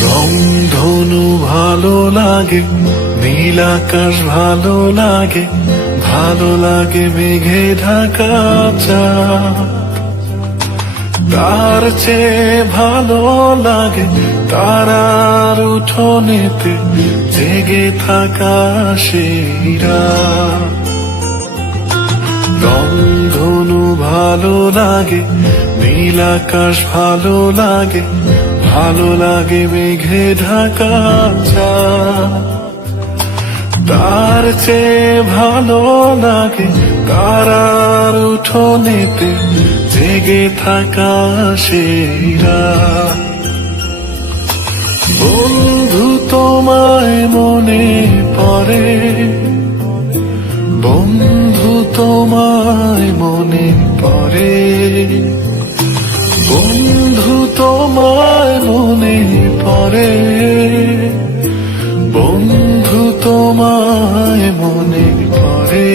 রংধনু ভালো লাগে, নীল আকাশ ভালো লাগে, ভালো লাগে মেঘে ঢাকা চাঁদ। তার চেয়ে ভালো লাগে তারার উঠোনেতে জেগে থাকা সেই রাত। রংধনু ভালো লাগে, নীল আকাশ ভালো লাগে, ভালো লাগে মেঘে ঢাকা চাঁদ। তার চেয়ে ভালো লাগে তারার উঠোনেতে জেগে থাকা সেই রাত। বন্ধু তোমায় মনে পড়ে, বন্ধু তোমায় মনে পড়ে, বন্ধু তোমায় মনে পড়ে, বন্ধু তোমায় মনে পড়ে।